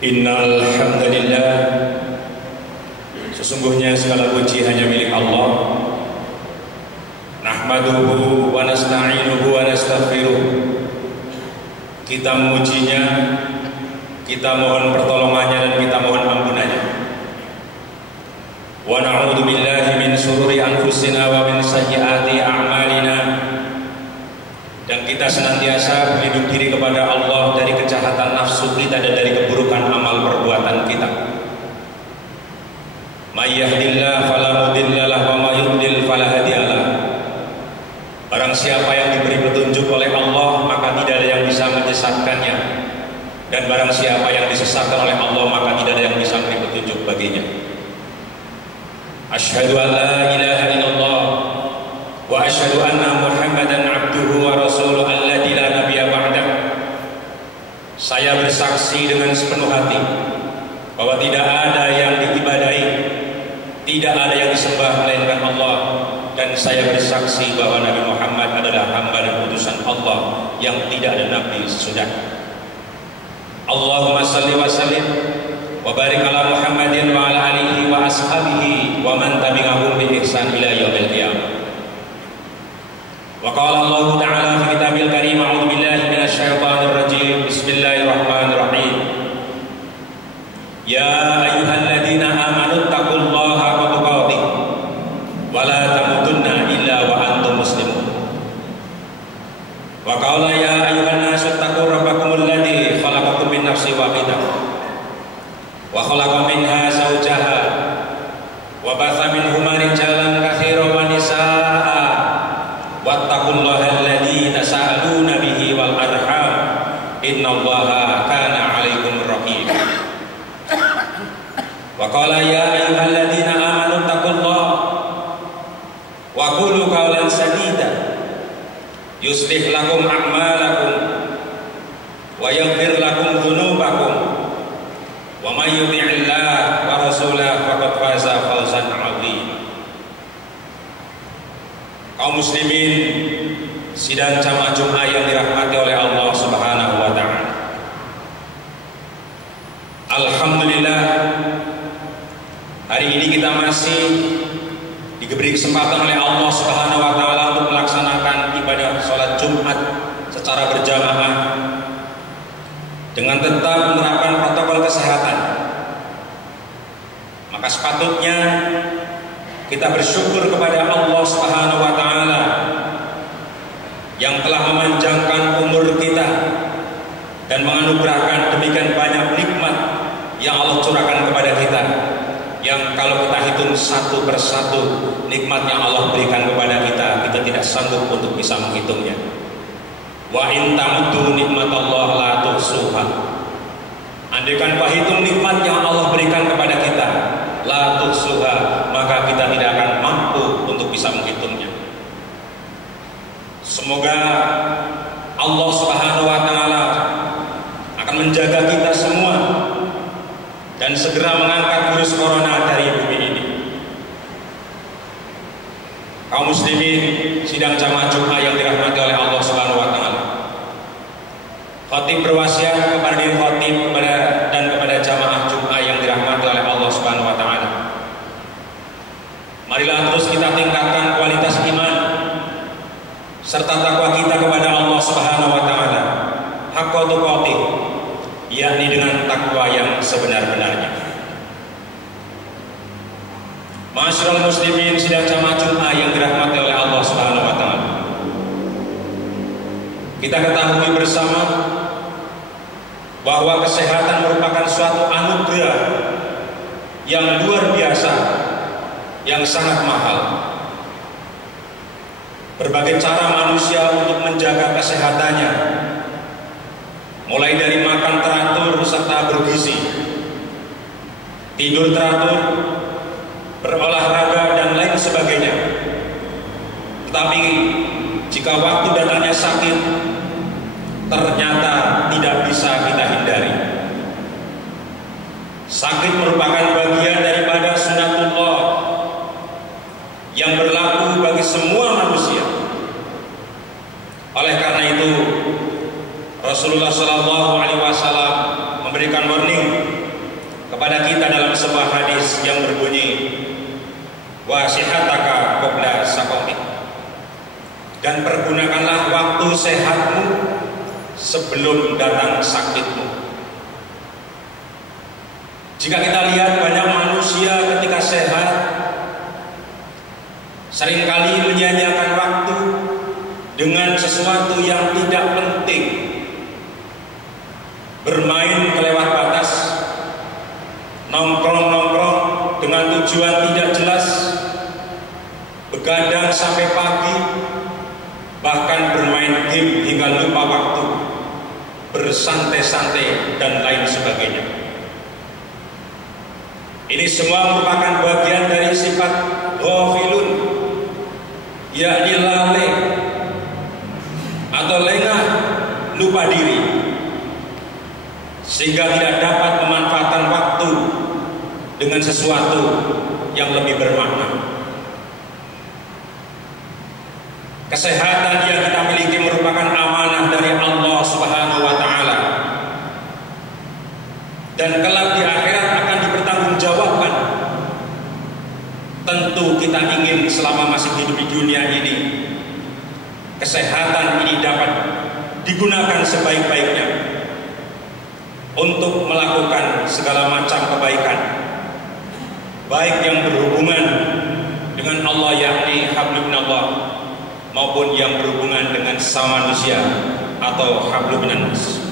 Innal hamdalillah, sesungguhnya segala puji hanya milik Allah. Nahmaduhu wa nasta'inuhu wa nastaghfiruh. Kita memujinya, kita mohon pertolongannya dan kita mohon ampunannya. Wa na'udzu billahi min syururi anfusina wa min sayyiati a'malina. Dan kita senantiasa berlindung diri kepada Allah dari kejahatan nafsu kita dan dari keburukan amal perbuatan kita. May yahdihillahu fala mudilla lahu wa may yudlil fala hadiyalah. Barang siapa yang diberi petunjuk oleh Allah, maka tidak ada yang bisa menyesatkannya. Dan barang siapa yang disesatkan oleh Allah, maka tidak ada yang bisa memberi petunjuk baginya. Asyhadu an la ilaha illallah wa asyhadu anna Muhammadan abduhu wa rasuluhu alladzi la nabiyya ba'dah. Saya bersaksi dengan sepenuh hati bahwa tidak ada yang diibadahi, tidak ada yang disembah melainkan Allah, dan saya bersaksi bahwa Nabi Muhammad adalah hamba dan utusan Allah yang tidak ada nabi sesudah. Allahumma salli wa sallim wa barik ala Muhammadin wa ala alihi wa ashabihi wa man tabi'ahum bi ihsan ila yaumil qiyamah. Wa qala Allah ta'ala fi kitabil karim, a'udzu billahi minasy syaithanir rajim. Bismillahirrahmanirrahim. Ya ayyuhalladzina amanu taqullaha haqqa tuqatih wa la tamutunna illa wa antum muslimun. Wa qala ya ayyuhan nasu taqu rabbakumul ladzi khalaqakum min nafsin wahidah wa khalaqa minha zawjaha wa batha minhuma rijalan katsiran wa nisaa'a wattaqullaha alladzi tasaaluna bihi wal arham innallaha kana 'alaikum raqiba. Wa qala ya ayyuhalladzina amanu taqullaha wa qulu qawlan sadida yuslih lakum a'malakum wa yaghfir lakum dhunubakum wa may yuti'illah wa rasulahu faqad faza fawzan 'azima. Kaum muslimin sidang jamaah Jumat yang dirahmati oleh Allah Subhanahu wa taala. Alhamdulillah, hari ini kita masih diberi kesempatan oleh Allah Subhanahu wa taala untuk melaksanakan ibadah salat Jumat secara berjamaah dengan tetap menerapkan protokol kesehatan. Maka sepatutnya kita bersyukur kepada Allah Subhanahu wa taala yang telah memanjangkan umur kita dan menganugerahkan demikian banyak nikmat yang Allah curahkan kepada kita, yang kalau kita hitung satu persatu nikmat yang Allah berikan kepada kita, kita tidak sanggup untuk bisa menghitungnya. Wa in ta'uddu nikmatallahi la tuhsuha. Andaikan kita hitung nikmat yang Allah berikan kepada kita, la tuhsuha, maka kita tidak akan mampu untuk bisa menghitungnya. Semoga Allah Subhanahu wa taala akan menjaga kita semua dan segera mengangkat virus corona dari bumi ini. Kaum muslimin sidang jamaah Jumat yang dirahmati oleh Allah Subhanahu wa taala. Khatib berwasiat kepada diri khatib dan kepada jamaah Jumat yang dirahmati oleh Allah Subhanahu wa taala. Marilah terus kita tingkatkan kualitas iman serta takwa kita kepada Allah Subhanahu wa taala, haqqa tuqatih, yakni dengan takwa yang sebenar-benarnya. Ma'asyiral muslimin sidang jamaah Jumat yang dirahmati oleh Allah Subhanahu wa taala. Kita ketahui bersama bahwa kesehatan merupakan suatu anugerah yang luar biasa, yang sangat mahal. Berbagai cara manusia untuk menjaga kesehatannya, mulai dari makan teratur serta bergizi, tidur teratur, berolahraga dan lain sebagainya. Tetapi jika waktu datangnya sakit, ternyata tidak bisa kita hindari. Sakit merupakan bagian daripada sunatullah yang berlaku bagi semua manusia. Oleh karena itu, Rasulullah SAW memberikan warning kepada kita dalam sebuah hadis yang berbunyi, wa sihataka qabla saqamik, dan pergunakanlah waktu sehatmu sebelum datang sakitmu. Jika kita lihat banyak manusia ketika sehat seringkali menyia-nyiakan waktu dengan sesuatu yang tidak penting, bermain kelewat batas, nongkrong-nongkrong dengan tujuan tidak jelas, begadang sampai pagi, bahkan bermain game hingga lupa waktu, bersantai-santai dan lain sebagainya. Ini semua merupakan bagian dari sifat ghafilun, yakni lalai atau lengah, lupa diri, sehingga tidak dapat memanfaatkan waktu dengan sesuatu yang lebih bermakna. Kesehatan yang kita miliki merupakan amanah dari Allah Subhanahu wa Ta'ala, dan kelak di akhirat akan dipertanggungjawabkan. Tentu kita ingin selama masih hidup di dunia ini, kesehatan ini dapat digunakan sebaik-baiknya untuk melakukan segala macam kebaikan, baik yang berhubungan dengan Allah yakni hablum minallah, maupun yang berhubungan dengan sama manusia atau hablum minannas.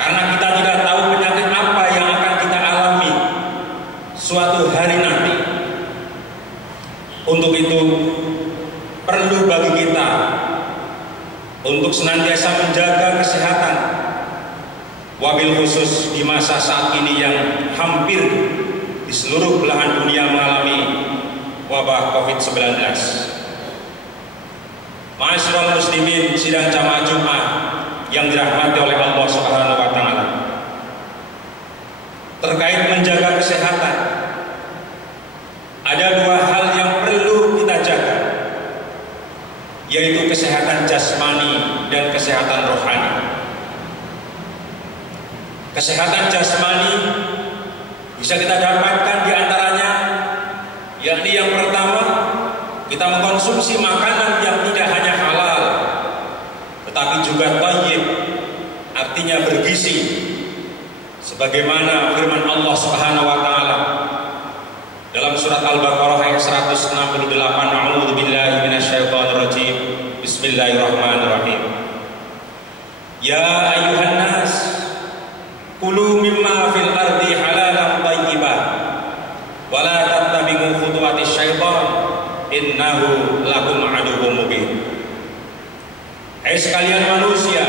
Karena kita tidak tahu penyakit apa yang akan kita alami suatu hari nanti. Untuk itu perlu bagi kita untuk senantiasa menjaga kesehatan, wabil khusus di masa saat ini yang hampir di seluruh belahan dunia mengalami wabah COVID-19. Ma'asyiral muslimin sidang jamaah Jumat yang dirahmati oleh Allah Subhanahu wa Ta'ala, terkait menjaga kesehatan, ada dua hal yang perlu kita jaga, yaitu kesehatan jasmani dan kesehatan rohani. Kesehatan jasmani bisa kita dapatkan diantaranya, yakni yang pertama, kita mengkonsumsi makanan yang tidak hanya halal tetapi juga thayyib, artinya bergizi, sebagaimana firman Allah Subhanahu wa Ta'ala dalam surat Al-Baqarah ayat 168, a'udzu billahi minasyaitonir rajim, bismillahirrahmanirrahim, ya ayyuhan nas kulu mimma fil ardi halalan thayyiban wa la tattabi'u khutuwatis syaitan innahu lakum aduwwum mubin. Hai sekalian manusia,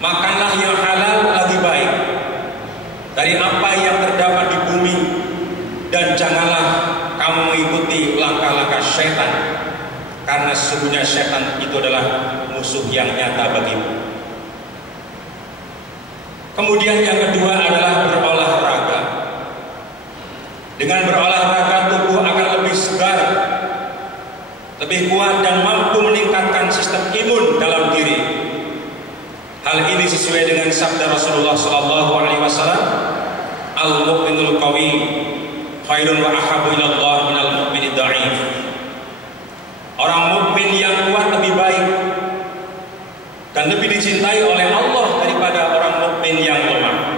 makanlah yang halal lagi baik dari apa yang terdapat di bumi, dan janganlah kamu mengikuti langkah-langkah syaitan, karena sesungguhnya syaitan itu adalah musuh yang nyata bagimu. Kemudian yang kedua adalah berolahraga. Dengan berolahraga tubuh akan lebih segar, lebih kuat, dan mampu meningkatkan sistem imun dalam diri. Hal ini sesuai dengan sabda Rasulullah SAW, al-mu'minul qawi khairun wa ahabbu ilallah minal mu'minid dha'if. Orang mukmin yang kuat lebih baik dan lebih dicintai oleh Allah daripada orang mukmin yang lemah.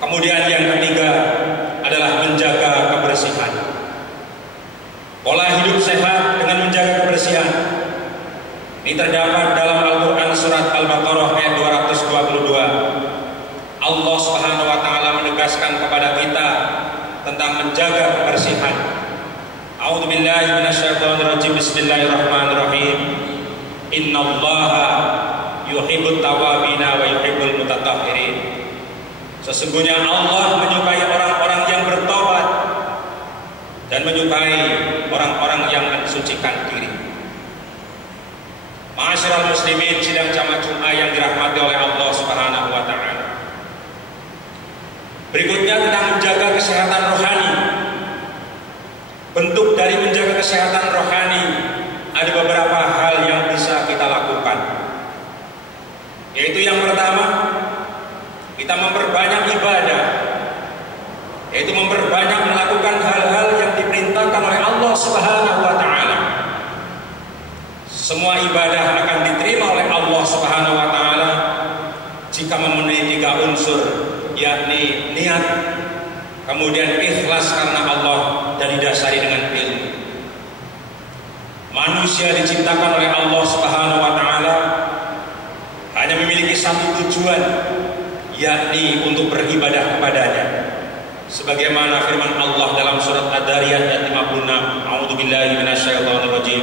Kemudian yang ketiga adalah menjaga kebersihan. Pola hidup sehat dengan menjaga kebersihan ini terdapat dalam Al-Quran surat Al-Baqarah ayat 222. Allah Subhanahu wa Ta'ala menegaskan kepada kita tentang menjaga kebersihan. A'udzu billahi minasyaitonir rajim, bismillahirrahmanirrahim, innallaha yuhibbut tawwabina wa yuhibbul mutatahhirin. Sesungguhnya Allah menyukai orang-orang yang bertobat dan menyukai orang-orang yang mensucikan diri. Ma'asyiral muslimin sidang jamaah Jumat yang dirahmati oleh Allah Subhanahu wa Ta'ala. Berikutnya tentang menjaga kesehatan rohani. Bentuk dari menjaga kesehatan rohani ada beberapa hal yang bisa kita lakukan. Yaitu yang pertama, kita memperbanyak ibadah, yaitu memperbanyak melakukan hal-hal yang diperintahkan oleh Allah Subhanahu wa Ta'ala. Semua ibadah akan diterima oleh Allah Subhanahu wa Ta'ala jika memenuhi 3 unsur, yakni niat, kemudian ikhlas karena Allah, dan didasari dengan ilmu. Manusia diciptakan oleh Allah Subhanahu wa Ta'ala hanya memiliki satu tujuan, yakni untuk beribadah kepadanya. Sebagaimana firman Allah dalam surat Ad-Dariyat ayat 56, A'udzubillahi minasyaitonirrajim,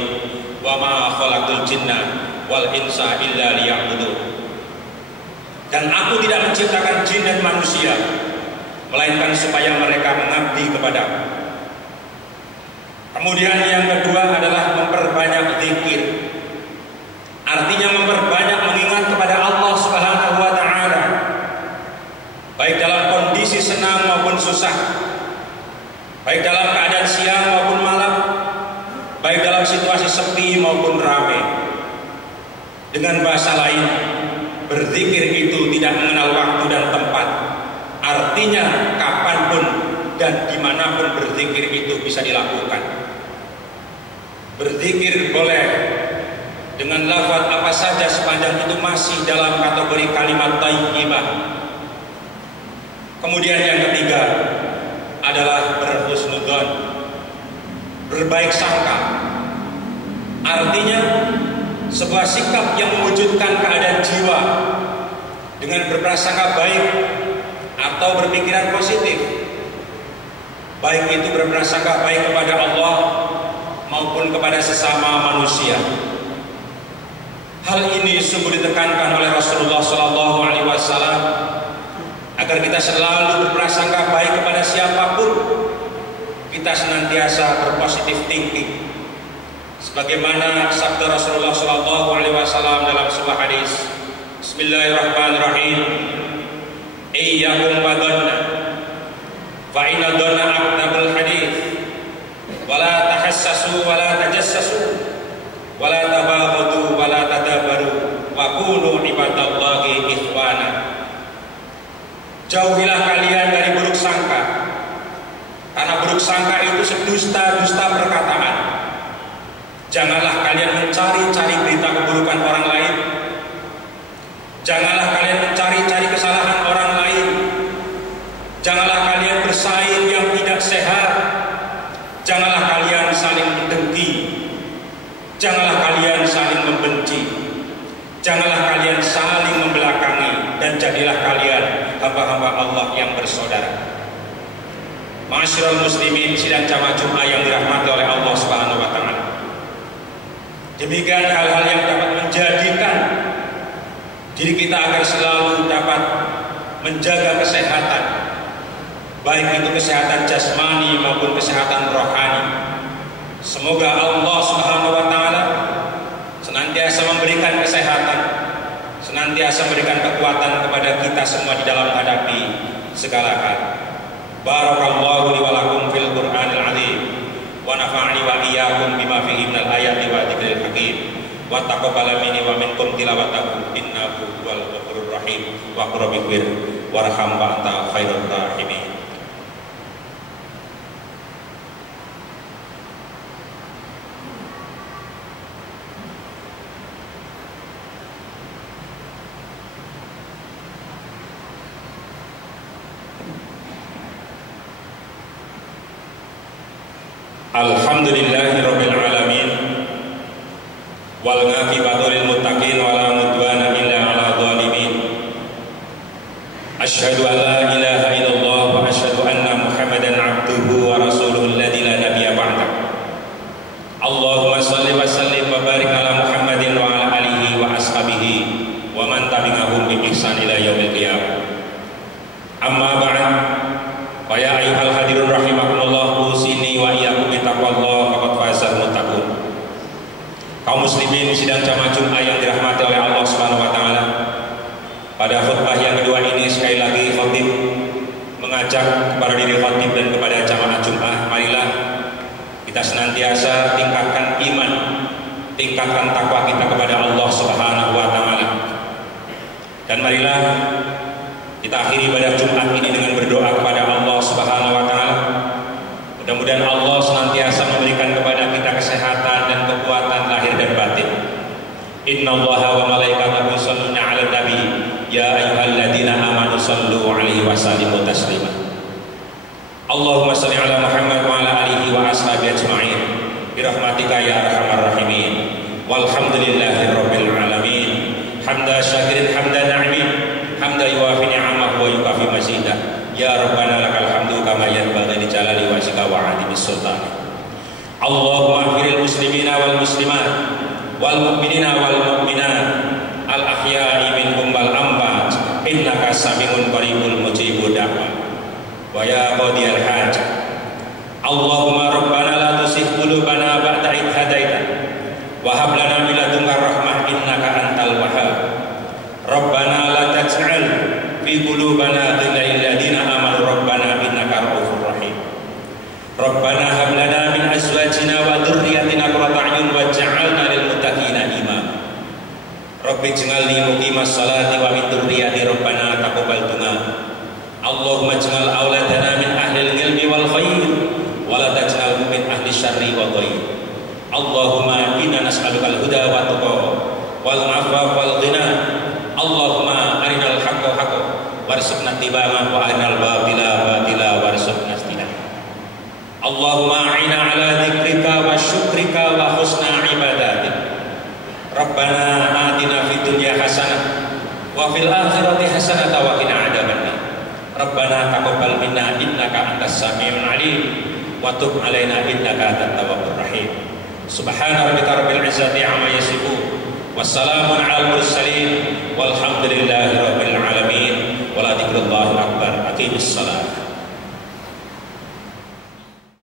wa ma khalaqtul jinna wal insa illa liya'budun. Dan aku tidak menciptakan jin dan manusia melainkan supaya mereka mengabdi kepadaku. Kemudian yang kedua adalah memperbanyak zikir. Artinya memperbanyak mengingat kepada Allah Subhanahu wa Ta'ala, baik dalam kondisi senang maupun susah, baik dalam keadaan siang maupun malam, baik dalam situasi sepi maupun ramai. Dengan bahasa lain, berzikir itu tidak mengenal waktu dan tempat. Artinya kapanpun dan dimanapun berzikir itu bisa dilakukan. Berzikir boleh dengan lafaz apa saja sepanjang itu masih dalam kategori kalimat thayyibah. Kemudian yang ketiga adalah berhusnudzon, berbaik sangka. Artinya sebuah sikap yang mewujudkan keadaan jiwa dengan berprasangka baik atau berpikiran positif, baik itu berprasangka baik kepada Allah maupun kepada sesama manusia. Hal ini sungguh ditekankan oleh Rasulullah SAW agar kita selalu berprasangka baik kepada siapapun. Kita senantiasa berpositif thinking. Sebagaimana sabda Rasulullah SAW dalam sebuah hadis, Bismillahirrahmanirrahim, Iyyakum wa dhanna, fa inna dhanna aqdabul hadits, wala tahassasu wala tajassasu, wala tabaghadu wala tadabaru, wa kunu ibadallahi ikhwana. Jauhilah kalian dari buruk sangka, karena buruk sangka itu sedusta-dusta perkataan. Janganlah kalian mencari-cari berita keburukan orang lain. Janganlah kalian mencari-cari kesalahan orang lain. Janganlah kalian bersaing yang tidak sehat. Janganlah kalian saling mendengki. Janganlah kalian saling membenci. Janganlah kalian saling membelakangi. Dan jadilah kalian hamba-hamba Allah yang bersaudara. Ma'asyiral muslimin sidang jamaah Jumat yang dirahmati oleh Allah Subhanahu wa Ta'ala. Demikian hal-hal yang dapat menjadikan diri kita agar selalu dapat menjaga kesehatan, baik itu kesehatan jasmani maupun kesehatan rohani. Semoga Allah Subhanahu wa Ta'ala senantiasa memberikan kesehatan, senantiasa memberikan kekuatan kepada kita semua di dalam menghadapi segala hal. Barakallahu li wa lakum fil Qur'anil azim, wa nafa'ani wa iyyakum bima fihi minal ayati wa dzikril hakim, wa taqabbala minni wa minkum tilawatahu innahu huwal ghafurur rahim wa qur bighfir warham wa anta khairur rahimin. Alhamdulillahirabbil alamin wal aqibatu lil muttaqin wa la mudwana illa 'alal zalimin. Asyhadu an la ilaha illallah wa asyhadu anna Muhammadan 'abduhu wa rasuluhu alladzi la nabiyya ba'dah. Allahumma shalli wa sallim wa barik ala Muhammadin wa ala alihi wa ashabihi wa man tabi'ahum bi ihsan ila yaumil qiyamah. Amma ba'd. Fa ya ayyuhal hadirun rahimakumullah, usini wa iyyakum bi taqwallah faqad fazal muttaqun. Kaum muslimin sidang jamaah Jumat yang dirahmati oleh Allah Subhanahu wa Ta'ala, pada khutbah yang kedua ini sekali lagi khatib mengajak kepada diri khatib dan kepada jamaah Jumat, marilah kita senantiasa tingkatkan iman, tingkatkan takwa kita kepada Allah Subhanahu wa Ta'ala. Dan marilah Kita akhiri pada Jumat ini dengan berdoa kepada Allah Subhanahu wa taala. Mudah-mudahan Allah senantiasa memberikan kepada kita kesehatan dan kekuatan lahir dan batin. Innallaha wa malaikatahu yusholluna 'alan nabi ya ayyuhalladzina amanu shallu 'alaihi wa sallimu taslima. Allahumma shalli 'ala Muhammad wa 'ala alihi wa ashabihi ajma'in bi rahmatika ya arhamar rahimin. Walhamdulillahirabbil alamin. Hamda syakirin hamdan na'imin. Hamda yuwafi ni'amahu wa yukafi mazidah. Ya Rabbana lakal hamdu kama yanbaghi li jalali wajhika wa 'azimi sultan. Allahumma ighfiril muslimina wal muslimat wal mu'minina wal mu'minat al ahya'i minhum wal amwat innaka sami'un qaribul mujibud da'wat. Wa ya qadiyal hajat. Allahumma rabbana la tuzigh qulubana ba'da idh hadaitana wa hab lana min ladunka rahmah innaka antal wahhab. Rabbana la taj'al fi qulubana ghillan lil ladzina amanu rabbana innaka ra'ufur rahim. Rabbana hab lana min azwajina wa dhurriyyatina qurrata a'yun waj'alna lil muttaqina imama. Rabbi ij'alni muqimas salati wa min dhurriyyati rabbana taqabbal du'a. Allahumma ij'al auladana min ahlil ilmi wal khair wa la taj'alhum min ahli syarri wa dhair. Allahumma inna nas'alukal huda wa tuqa wal 'afwa wal ghina. Allahumma arinal haqqa haqqan warzuqna ittiba'ahu wa arinal batila batila warzuqna ijtinaba. Allahumma a'inna 'ala dzikrika wa syukrika wa husna ibadatik. Rabbana atina fid dunya hasanah wa fil akhirati hasanah wa qina adzabannar. Rabbana taqabbal minna innaka antas samiul 'alim wa tub 'alaina innaka antat tawwabur rahim. Subhana rabbika rabbil 'izzati 'amma yasifun. Wassalamun 'alal mursalin walhamdulillahi rabbil alamin. Wala dzikrullahi akbar. Aqimis shalah.